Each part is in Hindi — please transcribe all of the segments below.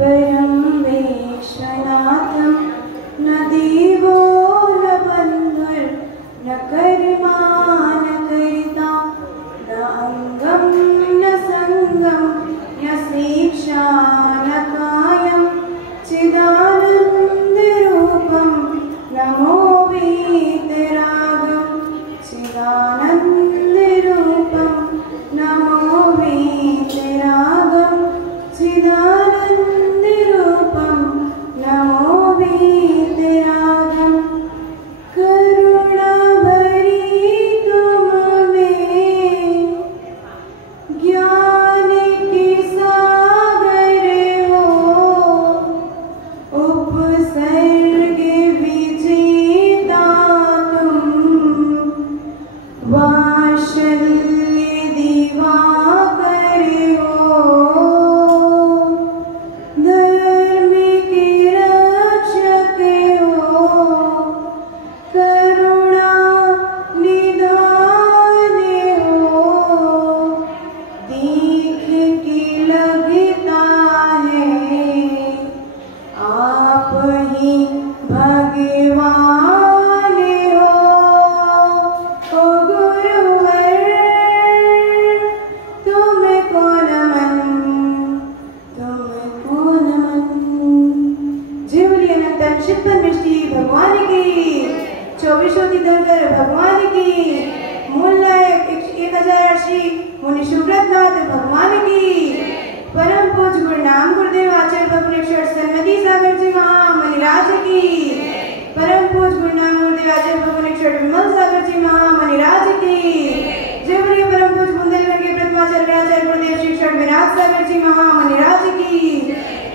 परम विश्वनाथम न देवो न बंधुर न कर्मा न कर्ता न अंगम न संगम न शिक्षा न कायम चिदानंद रूपम नमो वीतरागम चिदानंद रूपम नमो वीतरागम चिदानंद रूपम नमो वीतरागम करुणा भरी तुम में ज्ञान के सागर हो उपसर्ग विजेता तुम वात्सल्य दिवाकर हो धर्म के रक्षक हो करुणा निधान हो देख के लगता है आप ही भगवान हो गुरुवर तुमको नमन जीवली अनंतन शिवन मिष्टि भगवान की 24 तीर्थंकर भगवान की मूल नायक 1080 मुनि सुब्रतनाथ भगवान की परम पूज्य गुरुनाम गुरुदेव आचार्य भगवनेश्वर सन्मति सागर जी महामणिराज की परम पूज्य गुरुनाम गुरुदेव आचार्य भगवनेश्वर विमल सागर जी महामणिराज की जयपुरी परम पूज्य बुंदेलखंड के प्रथमाचार्य आचार्य गुरुदेव शिक्षण विराट सागर जी महामणिराज की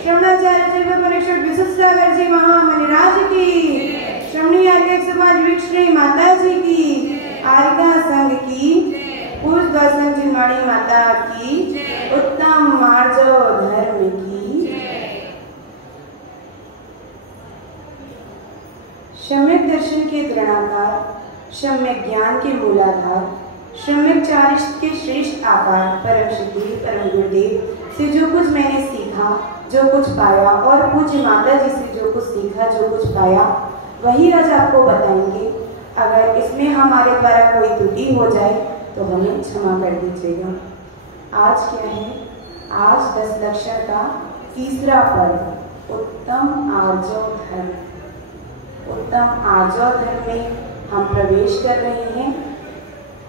श्रवणाचार्य श्री भगवनेश्वर विशुद्ध सागर जी महामणिराज की श्रवणी आर्य समाज विक्ष्णी माता जी की आर्गा संघ की पूज्य दर्शन चिन्मणि माता की उत्तम मार्जव धर्म की सम्यक दर्शन के दृढ़ाकार सम्यक ज्ञान के मूलाधार सम्यक चारिष्ट के श्रेष्ठ आकार परम सिद्धि परम गुरुदेव से जो कुछ मैंने सीखा जो कुछ पाया और पूज्य माता जी से जो कुछ सीखा जो कुछ पाया वही आज आपको बताएंगे। अगर इसमें हमारे द्वारा कोई त्रुटि हो जाए तो हमें क्षमा कर दीजिएगा। आज क्या है? आज 10 लक्षण का तीसरा पर्व उत्तम आर्जव धर्म। उत्तम आर्जव धर्म में हम प्रवेश कर रहे हैं।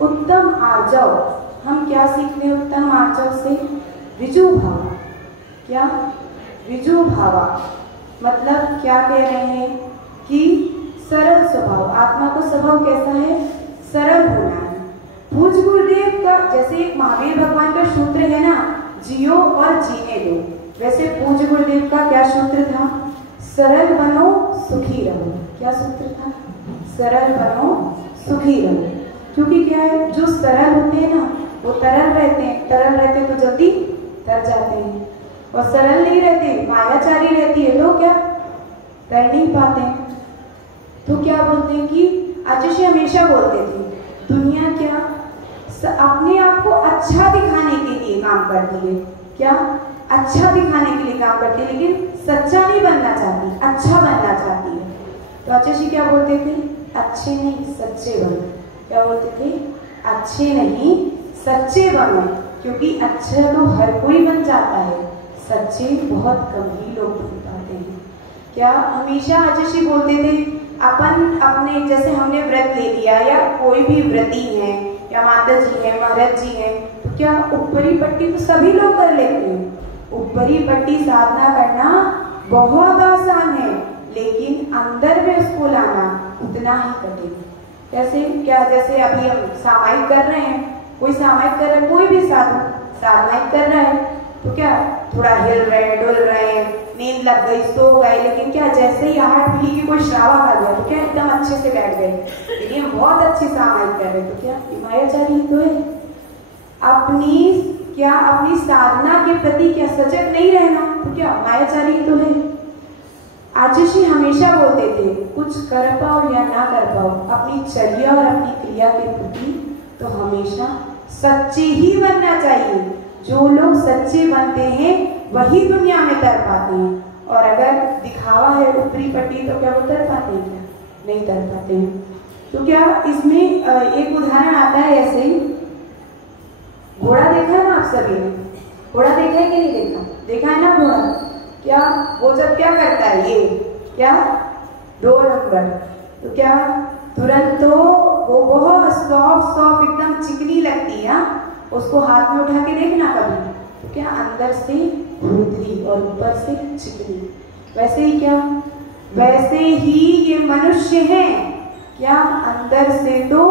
उत्तम आर्जव हम क्या सीख रहे हैं? उत्तम आर्जव से ऋजु भावा। क्या ऋजु भावा मतलब क्या कह रहे हैं कि सरल स्वभाव। आत्मा को स्वभाव कैसा है? सरल होना है। पूज्य गुरुदेव का जैसे एक महावीर भगवान का सूत्र है ना, जियो और जीने दो, वैसे पूज्य गुरुदेव का क्या सूत्र था? सरल बनो सुखी रहो। क्या सूत्र था? सरल बनो सुखी रहो। क्योंकि क्या है, जो सरल होते हैं ना वो तरल रहते हैं। तरल रहते तो जल्दी तर जाते हैं, और सरल नहीं रहते, मायाचारी रहती है तो क्या तर नहीं पाते हैं। तो क्या बोलते हैं कि आचार्य हमेशा बोलते थे दुनिया क्या अपने आप को अच्छा दिखाने के लिए काम करती है। क्या अच्छा दिखाने के लिए काम करती है, लेकिन सच्चा नहीं बनना चाहती, अच्छा बनना चाहती है। तो आचार्य क्या बोलते थे? अच्छे नहीं सच्चे बनो। क्या बोलते थे? अच्छे नहीं सच्चे बनो। क्योंकि अच्छा तो हर कोई बन जाता है, सच्चे बहुत कम ही लोग बन पाते हैं। क्या हमेशा आचार्य बोलते थे अपन अपने जैसे हमने व्रत ले लिया या कोई भी व्रती है या माता जी है महाराज जी है, तो क्या ऊपरी पट्टी तो सभी लोग कर लेते हैं। ऊपरी पट्टी साधना करना बहुत आसान है, लेकिन अंदर में उसको लाना उतना ही कठिन। कैसे? क्या जैसे अभी हम सामायिक कर रहे हैं, कोई सामायिक कर रहा है, कोई भी सामायिक कर रहा है तो क्या थोड़ा हिल रहे डुल रहे, नींद लग गई सो गए, लेकिन क्या जैसे ही आहट मिली कि कोई श्रावक आ गया तो क्या एकदम अच्छे से बैठ गए, लेकिन हम बहुत अच्छी सामायिक कर रहे तो क्या मायाचारी तो है। अपनी साधना के प्रति क्या सजग नहीं रहना तो क्या मायाचारी तो है। आचार्य हमेशा बोलते थे कुछ कर पाओ या ना कर पाओ, अपनी चर्या और अपनी क्रिया के प्रति तो हमेशा सच्चे ही बनना चाहिए। जो लोग सच्चे बनते हैं वही दुनिया में तर पाते हैं, और अगर दिखावा है ऊपरी पट्टी तो क्या वो तर पाते हैं? क्या नहीं तर पाते हैं। तो क्या इसमें एक उदाहरण आता है ऐसे ही, घोड़ा देखा है ना आप सभी ने? घोड़ा देखा है कि नहीं देखा? देखा है ना घोड़ा? क्या वो जब क्या करता है, ये क्या 2 नंबर, तो क्या तुरंत तो वो बहुत सॉफ्ट एकदम चिकनी लगती है, उसको हाथ में उठा के देखना कभी, तो क्या अंदर से भुरभुरी और ऊपर से चिकनी। वैसे ही क्या, वैसे ही ये मनुष्य है, क्या अंदर से तो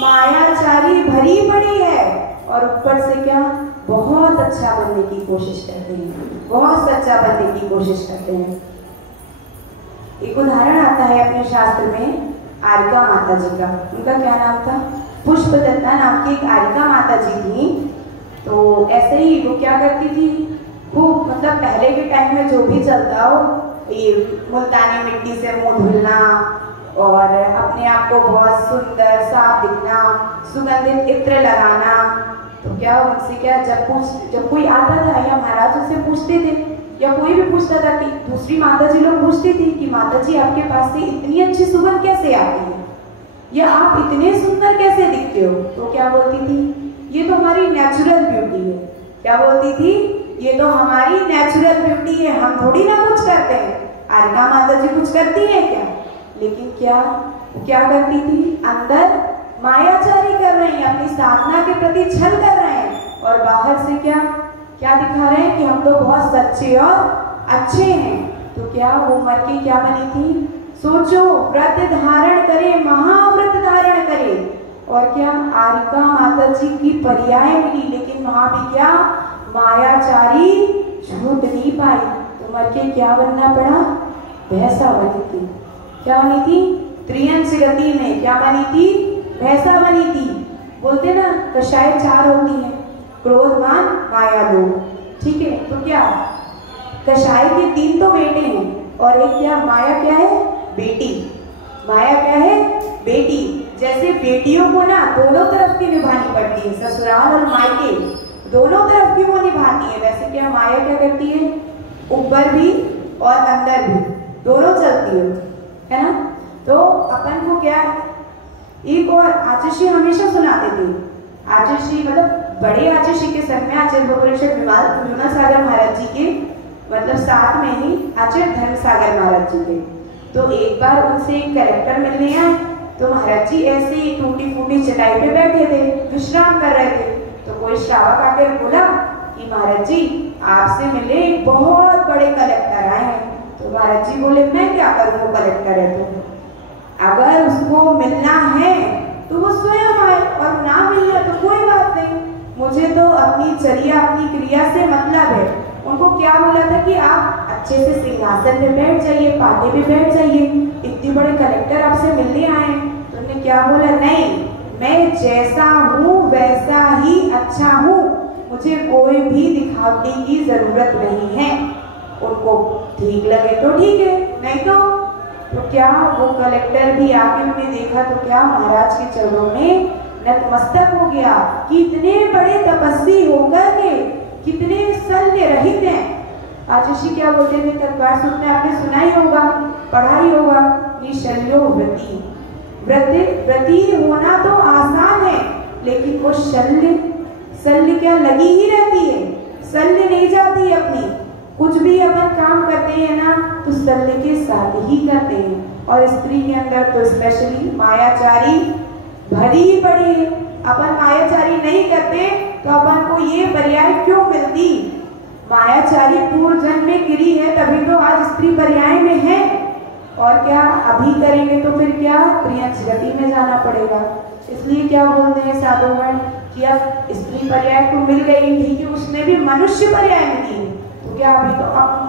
मायाचारी भरी पड़ी है और ऊपर से क्या बहुत अच्छा बनने की कोशिश करते हैं, बहुत सच्चा बनने की कोशिश करते हैं। एक उदाहरण आता है अपने शास्त्र में आरिका माता जी का। उनका क्या नाम था? पुष्पदत्ता नाम की एक आरिका माता जी थी। तो ऐसे ही वो क्या करती थी, खूब मतलब पहले के टाइम में जो भी चलता हो, ये मुल्तानी मिट्टी से मुंह धुलना और अपने आप को बहुत सुंदर साफ दिखना, सुगंधित इत्र लगाना। तो क्या उनसे क्या जब कोई आता था या महाराज उससे पूछते थे या कोई भी पूछता था कि दूसरी माता जी लोग पूछती थी कि माता जी आपके पास से इतनी अच्छी सुगंध कैसे आती है, या आप इतने सुंदर कैसे दिखते हो, तो क्या बोलती थी, ये तो हमारी नेचुरल ब्यूटी है। क्या बोलती थी? ये तो हमारी नेचुरल ब्यूटी है, हम थोड़ी ना कुछ करते हैं। आरिका माता जी कुछ करती है क्या? लेकिन क्या करती थी, अंदर मायाचारी कर रहे हैं, अपनी साधना के प्रति छल कर रहे हैं, और बाहर से क्या दिखा रहे हैं कि हम तो बहुत सच्चे और अच्छे हैं। तो क्या वो मर के क्या बनी थी? सोचो, व्रत धारण करे, महाव्रत धारण करे, और क्या आरिका माता जी की पर्याय मिली, लेकिन वहां भी क्या मायाचारी छूट नहीं पाई, तो मर के क्या बनना पड़ा? भैंसा बनी थी। क्या बनी थी? त्रियंश गति में क्या बनी थी? भैंसा बनी थी। बोलते ना कषाय 4 होती है, क्रोध मान माया 2, ठीक है? तो क्या कषाय के 3 तो बेटे हैं और एक क्या माया क्या है? बेटी। माया क्या है? बेटी। जैसे बेटियों को ना दोनों तरफ की निभानी पड़ती है, ससुराल और मायके दोनों तरफ की वो निभाती है, वैसे क्या माया क्या करती है? ऊपर भी और अंदर भी दोनों चलती है ना? तो अपन को क्या, एक और आचार्य हमेशा सुनाते थे, आचार्य मतलब बड़े आचार्य के सर में आचार्य विमल सागर महाराज जी के मतलब साथ में ही आचार्य धर्म सागर महाराज जी थे। तो एक बार उनसे एक कलेक्टर मिलने आए, तो महाराज जी ऐसे ही टूटी फूटी चटाई पे बैठे थे, विश्राम कर रहे थे। तो कोई श्रावक आकर बोला कि महाराज जी आपसे मिले बहुत बड़े कलेक्टर आए हैं। तो महाराज जी बोले मैं क्या करूँ, वो कलेक्टर है तो अगर उसको मिलना है तो वो स्वयं आए, और ना मिले तो कोई बात नहीं, मुझे तो अपनी चर्या अपनी क्रिया से मतलब है। उनको क्या बोला था कि आप अच्छे से सिंहासन पे बैठ जाइए, पाटे पे बैठ जाइए, इतने बड़े कलेक्टर आपसे मिलने आए। तो उन्होंने क्या बोला, नहीं मैं जैसा हूँ वैसा ही अच्छा हूँ, मुझे कोई भी दिखावटी की जरूरत नहीं है। उनको ठीक लगे तो ठीक है, नहीं तो क्या वो कलेक्टर भी आके उन्हें देखा तो क्या महाराज के चरणों में नतमस्तक हो गया कि इतने बड़े तपस्वी होकर के कितने शल्य रहित हैं। आचार्य क्या बोलते थे, तत्पर सूत्र में आपने सुना ही होगा, पढ़ा ही होगा, निशल्यो व्रती। व्रती होना तो आसान है, लेकिन वो शल्य क्या लगी ही रहती है, शल्य नहीं जाती अपनी। कुछ भी अपन काम करते हैं ना तो शल्य के साथ ही करते हैं, और स्त्री के अंदर तो स्पेशली मायाचारी भरी पड़ी है। अपन मायाचारी नहीं करते तो अपन को ये पर्याय क्यों मिलती? मायाचारी पूर्व जन्म में गिरी है, तभी तो आज स्त्री पर्याय में है। और क्या अभी करेंगे तो फिर क्या त्रियंश गति में जाना पड़ेगा। इसलिए क्या बोलते हैं साधुगण कि अब स्त्री पर्याय तो मिल गई, ठीक है, उसमें भी मनुष्य पर्याय मिली, तो क्या अभी तो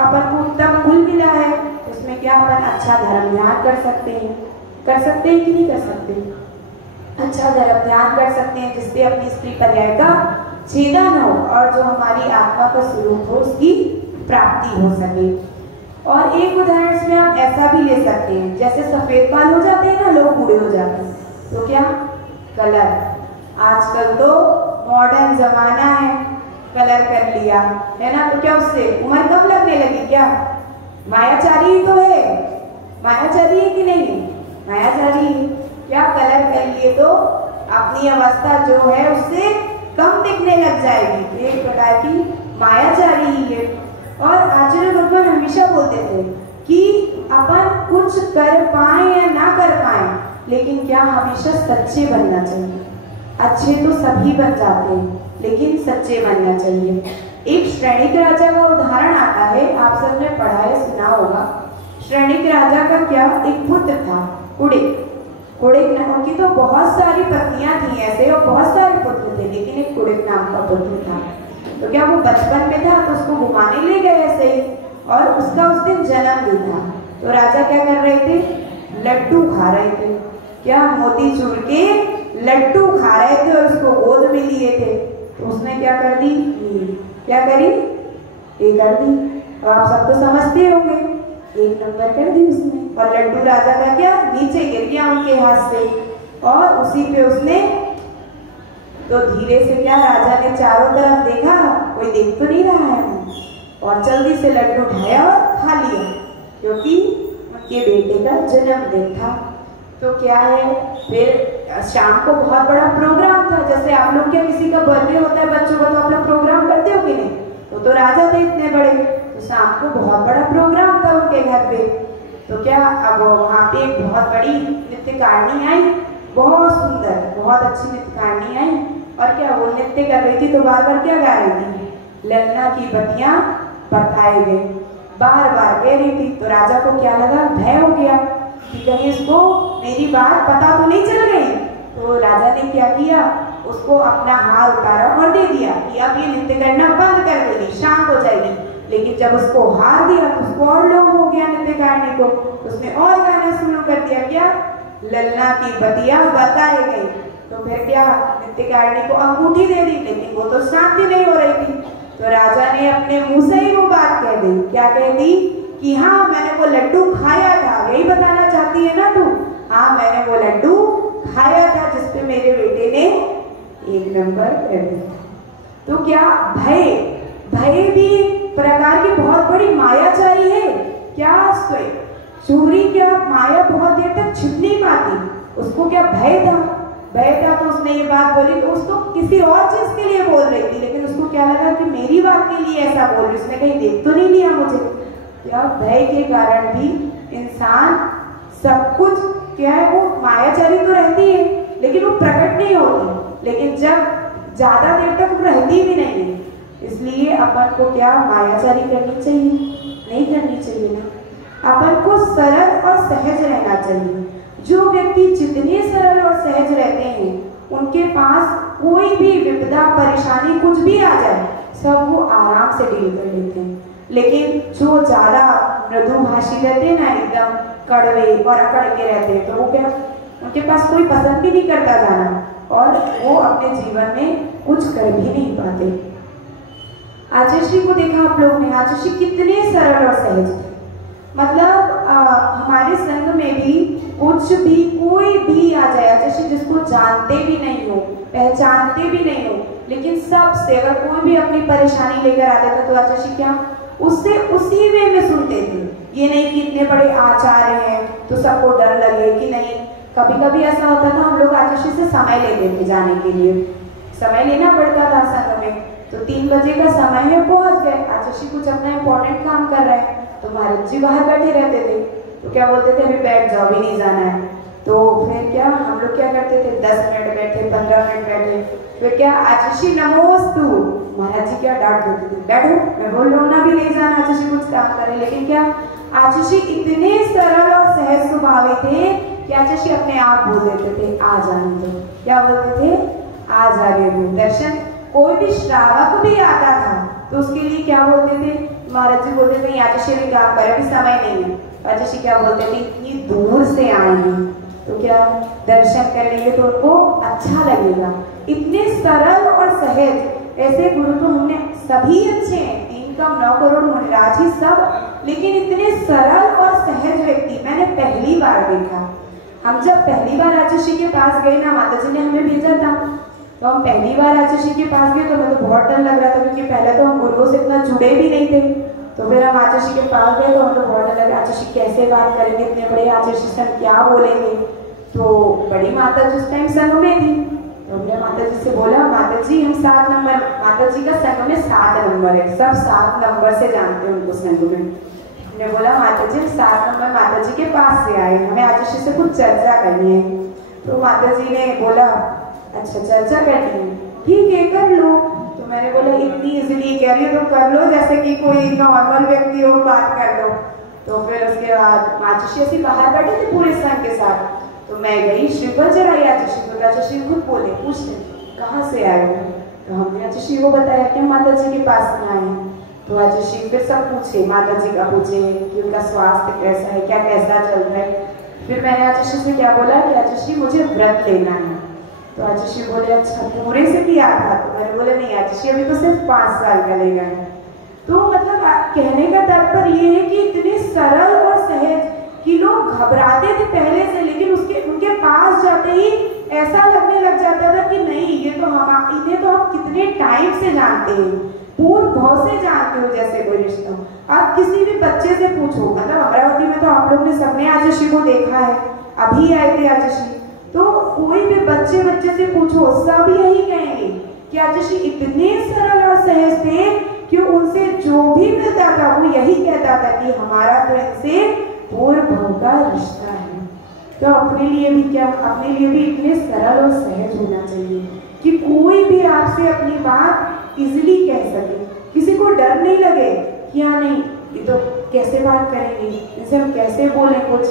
अपन को उत्तम कुल मिला है, उसमें क्या अपन अच्छा धर्म ध्यान कर सकते हैं कि नहीं कर सकते? अच्छा धर्म ध्यान कर सकते हैं जिससे अपनी स्त्री पर्याय का छेदन हो और जो हमारी आत्मा का स्वरूप हो उसकी प्राप्ति हो सके। और एक उदाहरण इसमें आप ऐसा भी ले सकते हैं, जैसे सफेद बाल हो जाते हैं ना, लोग बूढ़े हो जाते हैं, तो क्या कलर, आजकल तो मॉडर्न जमाना है, कलर कर लिया, है ना, तो क्या उससे उम्र कम लगने लगी क्या? मायाचारी ही तो है, मायाचारी है कि नहीं? मायाचारी है। क्या कलर कर लिए तो अपनी अवस्था जो है उससे कम दिखने लग जाएगी, एक प्रकार की मायाचारी ही है। और आचार्य भगवान हमेशा बोलते थे कि अपन कुछ कर पाए या ना कर पाए, लेकिन क्या हमेशा सच्चे बनना चाहिए। अच्छे तो सभी बन जाते हैं, लेकिन सच्चे बनना चाहिए। एक श्रेणिक राजा का उदाहरण आता है, आप सबने पढ़ा है, सुना होगा। श्रेणिक राजा का क्या एक पुत्र था, कुड़िक। कुड़िक, उनकी तो बहुत सारी पत्नियां थी ऐसे और बहुत सारे पुत्र थे, लेकिन एक कुड़िक नाम का पुत्र था। तो क्या वो बचपन में था तो उसको घुमाने ले गए ऐसे ही, और उसका उस दिन जन्मदिन था। तो राजा क्या कर रहे थे? लड्डू खा रहे थे। क्या? मोतीचूर के लड्डू खा रहे थे और उसको गोद में लिए थे। तो उसने क्या कर दी? क्या करी? ये कर दी। तो आप सब तो समझते होंगे, एक नंबर कर दी उसने। और लड्डू राजा का क्या नीचे गिर गया उनके हाथ से, और उसी पे उसने तो धीरे से क्या, राजा ने चारों तरफ देखा, कोई देख तो नहीं रहा है, और जल्दी से लड्डू उठाया और खा लिया, क्योंकि उनके बेटे का जन्मदिन था। तो क्या है, फिर शाम को बहुत बड़ा प्रोग्राम था। जैसे आप लोग क्या किसी का बर्थडे होता है बच्चों का तो आप लोग प्रोग्राम करते हो कि नहीं? तो राजा थे इतने बड़े, तो शाम को बहुत बड़ा प्रोग्राम था उनके घर पे। तो क्या, अब वहाँ पे एक बहुत बड़ी नृत्यकारिणी आई, बहुत सुंदर, बहुत अच्छी नृत्यकारिणी आई। और क्या वो नृत्य कर रही थी तो बार बार क्या गा रही थी? ललना की बत्तियां बताए गए, बार बार कह रही थी। तो राजा को क्या लगा, भय हो गया कि कहीं इसको मेरी बात पता तो नहीं चल गई। तो राजा ने क्या किया, उसको अपना हार उतारा और दे दिया कि अब ये नृत्य करना बंद कर देगी, शांत हो जाएगी। लेकिन जब उसको हार दिया तो उसको और लोभ हो गया नृत्य करने को, उसने और गाना शुरू कर दिया। क्या? ललना की बत्तियां बताए गई। तो फिर क्या, नृत्यकारिणी को अंगूठी दे दी, लेकिन वो तो शांति नहीं हो रही थी। तो राजा ने अपने मुंह से ही वो बात कह दी। क्या कह दी? कि हाँ, मैंने वो लड्डू खाया था। यही बताना चाहती है ना तू? हाँ, मैंने वो लड्डू खाया था जिसपे मेरे बेटे ने एक नंबर कर दिया। तो क्या भय, भय भी प्रकार की बहुत बड़ी मायाचारी है। क्या चोरी, क्या माया बहुत देर तक छिप नहीं पाती। उसको क्या भय था, भय था तो उसने ये बात बोली। तो उसको किसी और चीज के लिए बोल रही थी, लेकिन उसको क्या लगा कि मेरी बात के लिए ऐसा बोल रही, उसने कहीं देख तो नहीं लिया मुझे। क्या भय के कारण भी इंसान सब कुछ क्या है, वो मायाचारी तो रहती है लेकिन वो प्रकट नहीं होती। लेकिन जब ज्यादा देर तक रहती भी नहीं है, इसलिए अपन को क्या मायाचारी करनी चाहिए? नहीं करनी चाहिए ना। अपन को सरल और सहज रहना चाहिए। जो व्यक्ति जितने सरल और सहज रहते हैं, उनके पास कोई भी विपदा परेशानी कुछ भी आ जाए, सब वो आराम से डील कर लेते हैं। लेकिन जो ज्यादा मृदुभाषी रहते हैं ना, एकदम कड़वे और अकड़ के रहते हैं, तो वो क्या, उनके पास कोई पसंद भी नहीं करता जाना, और वो अपने जीवन में कुछ कर भी नहीं पाते। आचार्य को देखा आप लोगों ने, आचार्य कितने सरल और सहज थे। मतलब हमारे संघ में भी कुछ भी कोई भी आ जाए, आचार्य जिसको जानते भी नहीं हो, पहचानते भी नहीं हो, लेकिन सबसे अगर कोई भी अपनी परेशानी लेकर आता था तो आचार्य क्या उससे उसी वे में सुनते थे। ये नहीं कि इतने बड़े आचार्य हैं तो सबको डर लगे कि नहीं। कभी कभी ऐसा होता था, हम लोग आचार्य से समय लेते थे जाने के लिए, समय लेना पड़ता था संघ में। तो 3 बजे का समय है, पहुंच गए, आचार्य कुछ अपना इंपॉर्टेंट काम कर रहे हैं, तो महाराज जी बाहर बैठे रहते थे। तो क्या बोलते थे, अभी बैठ जाओ, अभी नहीं जाना है। तो फिर क्या हम लोग क्या करते थे, 10 मिनट बैठे, 15 मिनट बैठे, फिर क्या आचार्य नमोस्तु, महाराज जी क्या डांट देते थे, बैठो, मैं बोल रहा हूँ ना भी नहीं जाना, आचार्य कुछ काम करे। लेकिन क्या आचार्य इतने सरल और सहज स्वभाव थे कि आचार्य अपने आप बोल देते थे, आ जाने दो। क्या बोलते थे, आ जाने दो। दर्शन, कोई भी श्रावक भी आता था तो उसके लिए क्या बोलते थे, महाराज जी बोलते थे आचार्य भी काम करे, अभी समय नहीं है। आचार्य क्या बोलते थे, इतनी दूर से आएंगे तो क्या दर्शन कर लेंगे तो उनको अच्छा लगेगा। इतने सरल और सहज, ऐसे गुरु तो हमने सभी अच्छे हैं, 3 कम 9 करोड़ मुनिराज ही सब, लेकिन इतने सरल और सहज व्यक्ति मैंने पहली बार देखा। हम जब पहली बार आचार्य के पास गए ना, माता जी ने हमें भेजा था, तो हम पहली बार आचार्य जी के पास गए तो मतलब बहुत डर लग रहा था, क्योंकि पहले तो हम गुरुओं से इतना जुड़े भी नहीं थे। तो फिर हम आचार्य जी के पास गए तो हम लोग बहुत डर लगा, आचार्य जी कैसे बात करेंगे, इतने बड़े आचार्य जी से हम क्या बोलेंगे। तो बड़ी माता जी उस टाइम संघ में थी, तो हमने माता जी से बोला, माता जी हम 7 नंबर, माता जी का संघ में 7 नंबर है, सब 7 नंबर से जानते हैं उनको संघ में। हमने बोला माता जी हम 7 नंबर माता जी के पास से आए, हमें आचार्य से कुछ चर्चा करनी है। तो माता जी ने बोला अच्छा चर्चा करनी है, ठीक है कर लो। तो मैंने बोला इतनी इजीली कह रही हो तो कर लो, जैसे कि कोई नॉर्मल व्यक्ति हो बात कर लो। तो फिर उसके बाद आचार्य ऐसे बाहर बैठे थे पूरे संघ के साथ, तो मैं गई श्रीफल चढ़ाई आचार्य को, आचार्य खुद बोले पूछते कहाँ से आए हो। तो हमने आचार्य को बताया कि माता जी के पास में आए। तो आचार्य फिर सब पूछे, माता जी का पूछे कि उनका स्वास्थ्य कैसा है, क्या कैसा चल रहा है। फिर मैंने आचार्य से क्या बोला कि आचार्य मुझे व्रत लेना है। तो आचार्य बोले अच्छा पूरे से किया था। तो मैंने बोला नहीं आचार्य अभी तो सिर्फ 5 साल का लेना है। तो मतलब कहने का तात्पर्य ये है कि इतने सरल और सहज कि लोग घबराते थे पहले से, लेकिन उनके पास जाते ही ऐसा लगने लग जाता था कि नहीं ये तो इन्हें तो हम कितने टाइम से जानते हैं, पूर्व भाव से जानते हो जैसे कोई रिश्ता। आप किसी भी बच्चे से पूछो, मतलब अमरावती में तो आप लोग ने सबने आचार्य को देखा है, अभी आए थे आचार्य, तो कोई भी बच्चे से पूछो सब यही कहेंगे कि आचार्य इतने सरल और सहज थे कि उनसे जो भी मिलता था वो यही कहता था कि हमारा तो इनसे पूर्व भाव का रिश्ता है। तो अपने लिए भी क्या, अपने लिए भी इतने सरल और सहज होना चाहिए कि कोई भी आपसे अपनी बात इजीली कह सके, किसी को डर नहीं लगे कि हाँ नहीं ये तो कैसे बात करेंगे, इनसे हम कैसे बोलें कुछ।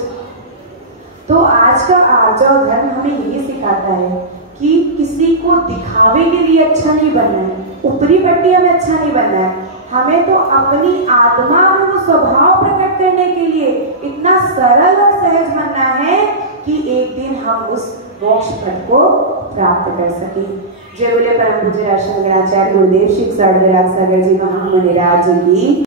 तो आज का आर्य और धर्म हमें यही सिखाता है कि किसी को दिखावे के लिए अच्छा नहीं बनना है, ऊपरी पट्टी हमें अच्छा नहीं बनना है, हमें तो अपनी आत्मा में वो स्वभाव प्रकट करने के लिए इतना सरल और सहज बनना है कि एक दिन हम उस मोक्ष पद को प्राप्त कर सके। जय बोले परम पूज्य राष्ट्र शंकराचार्य गुरुदेव श्री सागर जी महामुनिराज की।